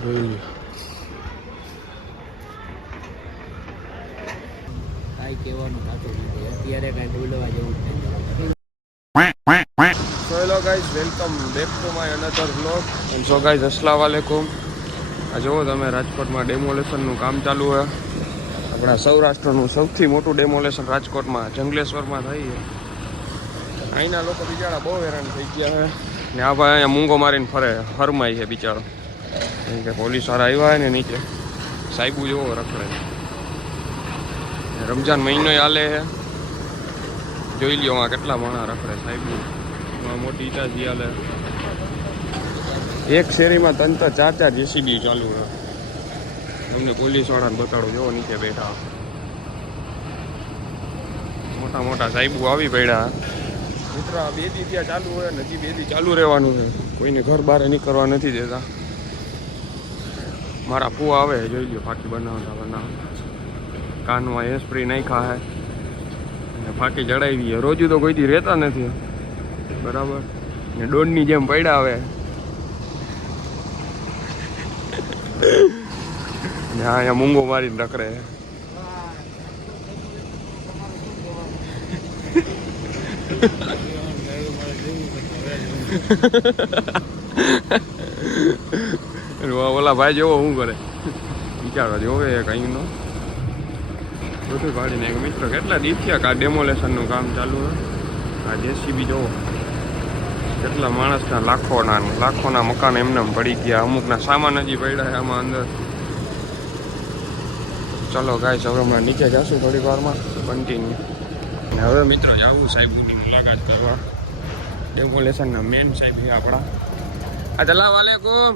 કાંઈ કહેવાનું થતું નથી અત્યારે કાંઈ બોલવા જેવું જ નથી. So hello guys, welcome back to my another vlog. And so guys, अस्सलाम वालेकुम. આ જુઓ તમે રાજકોટમાં ડેમોલેશનનું કામ ચાલુ છે. આપણા સૌરાષ્ટ્રનું સૌથી મોટું ડેમોલેશન રાજકોટમાં જંગલેશ્વરમાં થઈ છે. અહીંના લોકો બિચારા બહુ હેરાન થઈ ગયા છે ને આ ભાઈ અહીંયા મૂંગો મારીને ફરમાય છે બિચારો. કેમ કે પોલીસવાળા આવ્યા ને નીચે સાહેબુ જેવો રખડે. રમજાન મહિનો હાલે છે, જોઈ લ્યો માં કેટલા માણા રખડે સાહેબુ. મોટી ઈટાજી હાલે. એક શેરીમાં 3-4 જેસીબી ચાલુ છે. તમને પોલીસવાળાને બતાડો, જો નીચે બેઠા મોટા મોટા સાહેબુ આવી પડ્યા. મિત્ર 2 દી ત્યાં ચાલુ હોય ને હજી 2 દી ચાલુ રહેવાનું છે. કોઈને ઘર બહાર નીકળવા નથી દેતા. મારા ફૂ આવે જોઈ લો ફાંકી બનાવતા કાનમાં એસ્પ્રી નાખ્યા હે અને ફાંકી જડાવી. રોજુ તો કોઈ દી રહેતા નથી બરાબર ને ડોનની જેમ પડ્યા આવે ને અહીંયા મૂંગો મારીને રખડે. ઓલા ભાઈ જેવો શું કરે વિચારવા જોવે કઈ નો બધું કાઢીને. એક મિત્ર કેટલા દીપ થયા આ ડેમોલેશનનું કામ ચાલુ હોય. આ જેસીબી જોવો કેટલા માણસના લાખોના મકાન એમને પડી ગયા. અમુકના સામાન હજી પડ્યા આમાં અંદર. ચલો ગાઈસ હવે હમણાં નીચે જશું થોડી વારમાં કન્ટિન્યુ. અને હવે મિત્રો જવું સાહેબની મુલાકાત કરવા. ડેમોલેશનના મેન સાહેબ છે આપણા. અસલામ વાલેકુમ.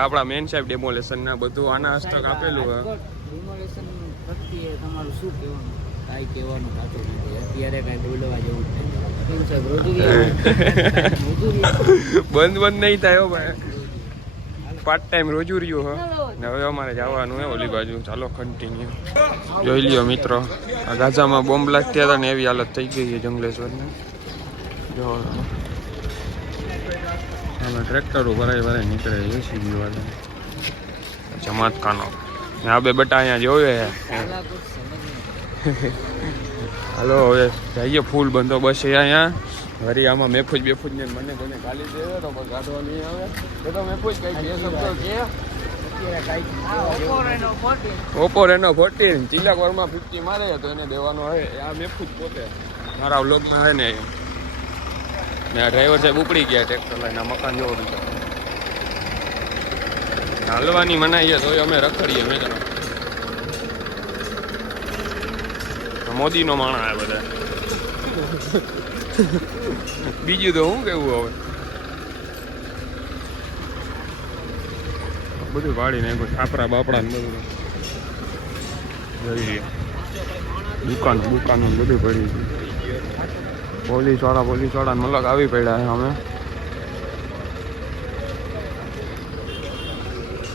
આપણા મેન સાહેબ ડેમોલેશનના બધું આના હસ્તક આપેલું હોય. ડેમોલેશન પ્રત્યે તમારું શું કહેવાનું? કાંઈ કહેવાનું થતું નથી અત્યારે કાંઈ બોલવા જેવું જ નથી. કેમ સાહેબ બંધ નહીં થાય ભાઈ. પાર્ટ ટાઈમ રોજુરીઓ હો ને હવે અમારે જવાનું હે ઓલી બાજુ. ચાલો કન્ટિન્યુ. જોઈ લ્યો મિત્રો આ ગાઝામાં બોમ્બ બ્લાસ્ટ થયા હતા ને એવી હાલત થઈ ગઈ છે જંગલેશ્વરની. જો અમે ટ્રેક્ટરો ભરાઈ નીકળે જેસીબી વાળા જમાતખાનો ને આ બે બટા અહીંયા જોયે. હાલો હવે જઈએ ફૂલ બંદોબસ્ત છે અહીંયા. વરી આમાં મેફૂજ ને મને કોઈને ગાલી દે તો ગાઢવા નહીં આવે. એ તો મેફૂજ કઈ બે શબ્દો કે ઓપો રેનો 14 ચિલ્લાકવારમાં 50 મારે તો એને દેવાનો હોય. આ મેફૂજ પોતે મારા વ્લોગમાં હોય ને. આ ડ્રાઈવર સાહેબ ઉપડી ગયા ટ્રેક્ટર લઈને. મકાન જોવો બીજા હાલવાની મનાઈએ તો અમે રખડીએ. મેં મોદીનો માણા આવે બધા. બીજું તો શું કેવું હવે બધું પાડી નાખ્યું. છાપરા બાપડા ને બધું જોઈ દુકાન બધું પડી ગયું. પોલીસવાળા મલક આવી પડ્યા અમે.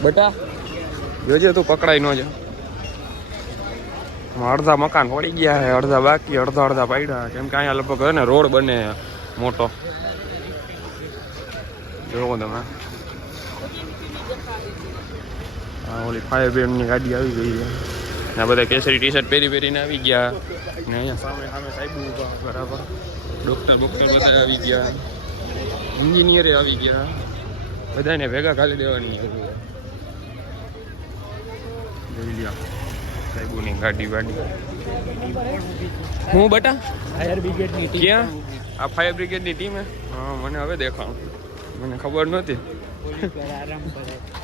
બેટા જોજે તું પકડાઈ ન જા. અડધા મકાન પડી ગયા છે, અડધા બાકી, અડધા પડ્યા. કેમ કે અહીંયા લગભગ ને રોડ બને મોટો. જોવો તમે ઓલી ફાયર બ્રિગેડની ગાડી આવી ગઈ છે. આ બધા કેસરી ટી-શર્ટ પહેરીને આવી ગયા ને અહીંયા સામે સાહેબ બરાબર. ડૉક્ટર બધા આવી ગયા, એન્જિનિયરે આવી ગયા. બધાને ભેગા ખાલી દેવાની જરૂર. જોઈ લ્યો સાહેબોની ગાડી હું બટા ફાયર બ્રિગેડની ટીમ. ક્યાં આ ફાયર બ્રિગેડની ટીમ હે? હા મને હવે દેખાણ, મને ખબર નહોતી.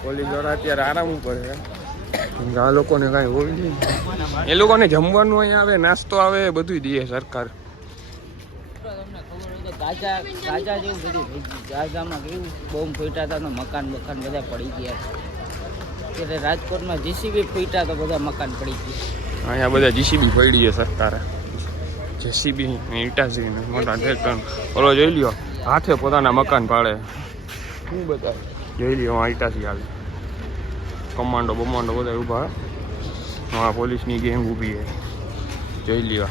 પોલીસ વાળા અત્યારે આરામ ઉપર છે. આ લોકોને કાંઈ હોય નહીં. એ લોકોને જમવાનું અહીંયા આવે, નાસ્તો આવે, બધું દે સરકાર. ગાજા જેવું બધું થઈ ગયું. ગાજામાં કેવું બોમ્બ ફૂટ્યા હતા તો મકાન બધા પડી ગયા. ત્યારે રાજકોટમાં જીસીબી ફૂટ્યા તો બધા મકાન પડી ગયા. અહીંયા બધા જીસીબી પડી છે સરકારે. જેસીબી ઈટાસી મોટા ટ્રેક્ટર ઓલો જોઈ લ્યો હાથે પોતાના મકાન પાડે. શું બધા જોઈ લ્યો ઈટાસી હાલે. કમાન્ડો બધા ઊભા. હા પોલીસની ગેંગ ઊભી છે. જોઈ લ્યો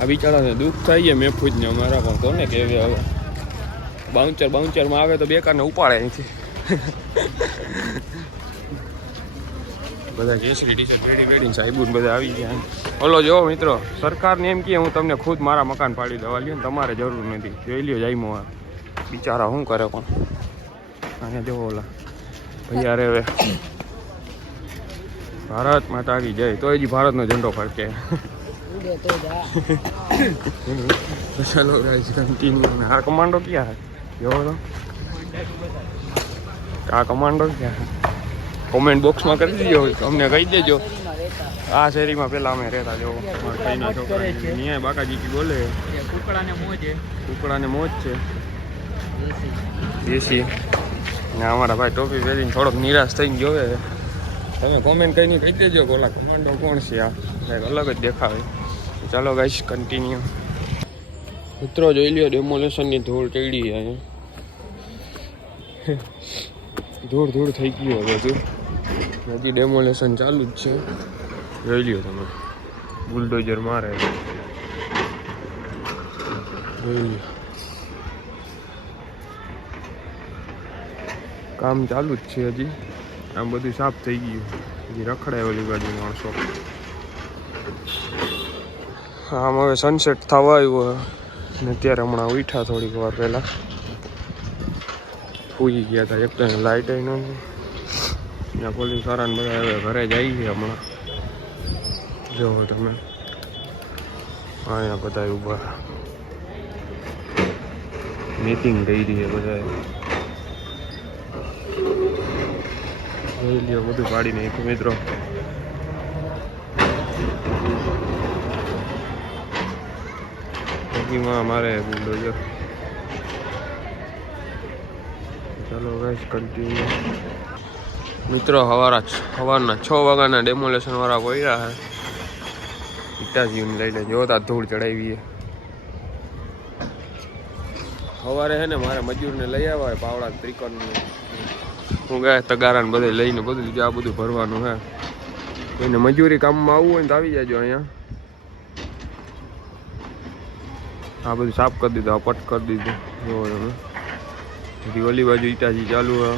આ બિચારાને દુઃખ થાય છે. મેફૂજને અમારા પણ કોને કહેવે હવે. બાઉન્ચરમાં આવે તો બેકારને ઉપાડે અહીંથી. બધા કેસરી ટી-શર્ટ વેડી સાહેબુન બધા આવી ગયા. ઓલો જો મિત્રો, સરકારને એમ કહે હું તમને ખુદ મારા મકાન પાડી દેવા લ્યો ને તમારે જરૂર નથી. જોઈ લ્યો જાયમો આ બિચારા શું કરે પણ. અહીંયા જો ઓલા ભૈયા રે હવે ભારત માતા કી જય, તો હજી ભારતનો ઝંડો ફરકે. ચલો ગાઈસ કન્ટિન્યુ. આ કમાન્ડો ક્યાં હે જો તો, આ કમાન્ડો ક્યાં હે? કોમેન્ટ બોક્સમાં કરી દેજો, અમને કહી દેજો. આ શેરીમાં પેલા અમે રહેતા. જો કઈના છોકરા અહીંયા બાકાજી બોલે કુકડાને મોજ છે દેશી. ને અમારા ભાઈ ટોપી પહેરીને થોડોક નિરાશ થઈને જોવે. તમે કોમેન્ટ કરીને કહી દેજો કે ઓલા કમાન્ડો કોણ છે. આ કંઈક અલગ જ દેખાવે. ચાલો ગાઈસ કન્ટિન્યુ. મિત્રો જોઈ લ્યો ડેમોલેશનની ધૂળ ચડી અહીંયા. ધૂળ થઈ ગયું બધું. હજી ડેમોલેશન ચાલુ જ છે. જોઈ લ્યો તમે, બુલડોઝર મારે. જોઈ લ્યો કામ ચાલુ જ છે હજી. આમ બધું સાફ થઈ ગયું. હજી રખડાય ઓલી બાજુ માણસો. આમ હવે સનસેટ થવા આવ્યો ને અત્યારે હમણાં ઉઠ્યા થોડીક વાર પહેલાં. પૂજી ગયા હતા. એક તો લાઇટ નથી. ત્યાં પોલીસ વાળાને બધા હવે ઘરે જાય છે હમણાં. જો તમે અહીંયા બધા ઊભા મીટિંગ થઈ રહી છે બધા. જોઈ લ્યો બધું પાડી નાખ્યું મિત્રો. મારે બુલડોઝર. ચાલો ગાઈસ કન્ટિન્યુ. મિત્રો સવારના 6 વાગ્યાના ડેમોલેશન વાળા પડ્યા છે. ઇટાજીને લઈને જોતા ધૂળ ચડાવી. સવારે છે ને મારે મજૂરને લઈ આવ્યા પાવડા ત્રિકોણની. હું ગયા તગારાને બધે લઈને બધું લીધું. આ બધું ભરવાનું હે. કોઈને મજૂરી કામમાં આવવું હોય ને તો આવી જાજો અહીંયા. આ બધું સાફ કરી દીધું. આ પટ કરી દીધું. જો તમે બધી ઓલી બાજુ ઈટાજી ચાલુ હે.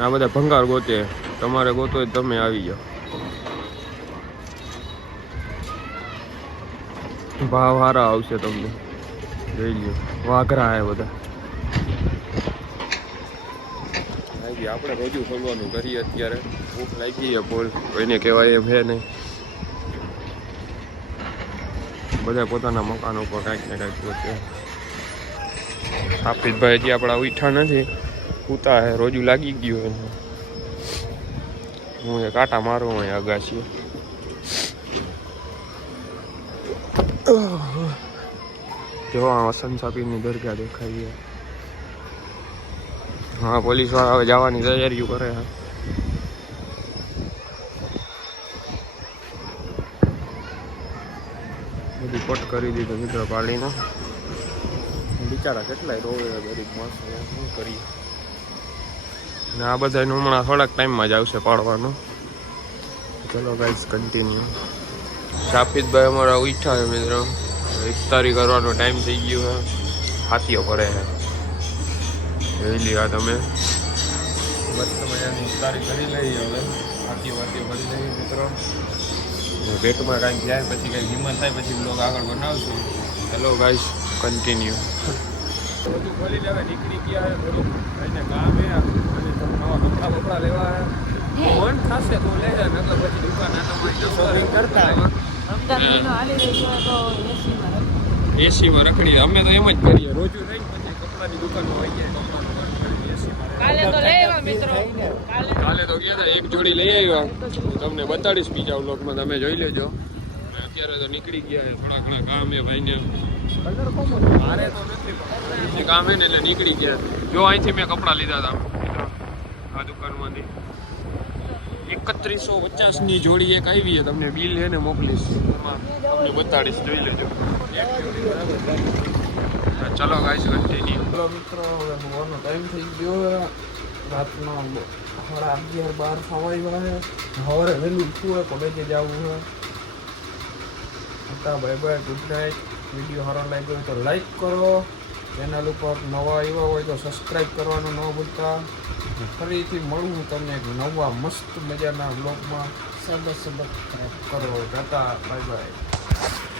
આ બધા ભંગાર ગોતે. તમારે ગોતો હોય તમે આવી જાઓ. ભાવ સારા આવશે તમને. જોઈ લ્યો વાઘરા હે બધા. આપણે રોજુ ખોલવાનું કરીએ અત્યારે. ભૂખ લાગી છે બોલ, કોઈને કહેવાય એમ હે નહીં. બધા પોતાના મકાન ઉપર કાંઈક ને કાંઈક ગોતે. હાફિઝભાઈ હજી આપણા ઉઠા નથી, ઉતા હે. રોજુ લાગી ગયું હોય. હું એ કાંટા મારું હોય અગાશી. જો આ વસંત સાપીની દરગાહ દેખાય. હા પોલીસ વાળા હવે જવાની તૈયારીઓ કરે છે. બધી પટ કરી દીધું મિત્રો પાડીને. બિચારા કેટલાય રોવે ગરીબ માણસો. શું કરીએ. ને આ બધાનું હમણાં થોડાક ટાઈમમાં જ આવશે પાડવાનું. ચલો ગાઈસ કન્ટિન્યુ. શાફિદભાઈ અમારા ઉઠ્યા છે મિત્રો. ઇફતારી કરવાનો ટાઈમ થઈ ગયો છે. હાથીઓ પડે છે. જોઈ લ્યો તમે. મસ્ત મજાની ઇફતારી કરી લઈએ હવે. હાથીઓ કરી લઈએ મિત્રો. પેટમાં કાંઈક જાય પછી કંઈક હિંમત થાય પછી બ્લોગ આગળ બનાવશું. Hello guys continue. બધું ખોલી દેવા નીકળી ગયા છે. થોડુંક એને કામ હે. નવા કપડા લેવા હે. મન થશે તો લઈ જાય. નકર પછી દુકાન આટો શોપિંગ કરતા એસીમાં રખડીએ. અમે તો એમ જ કરીએ. રોજુ રહી પછી કપડાની દુકાનમાં આવી જાય. કાલે તો ગયા હતા. એક જોડી લઈ આવ્યા. તમને બતાડીશ બીજા વ્લોગમાં, તમે જોઈ લેજો. અત્યારે તો નીકળી ગયા. થોડા ઘણા કામ હે ભાઈને. મારે તો નથી કામ હે ને એટલે નીકળી ગયા. જો અહીંથી મેં કપડાં લીધા હતા આ દુકાનમાંથી. 3150ની જોડી એક આવી છે. તમને બિલ છે ને મોકલીશ. એમાં તમને બતાડીશ. જોઈ લેજો. ચલો ગાઈસ કન્ટિન્યુ. ચલો મિત્રો હવે સવારનો ટાઈમ થઈ ગયો. રાતના 11:30 થવા આવ્યા છે. સવારે વહેલું ઉઠવું હોય કોલેજે જવું હોય. હતા bye bye good night. Video સારો લાગ્યો હોય તો લાઈક કરો, ચેનલ ઉપર નવા આવ્યા હોય તો સબસ્ક્રાઈબ કરવાનું ન ભૂલતા. અને ફરીથી મળું તમને એક નવા મસ્ત મજાના બ્લોગમાં. સબસ્ક્રાઇબ કરો. Tata, bye bye.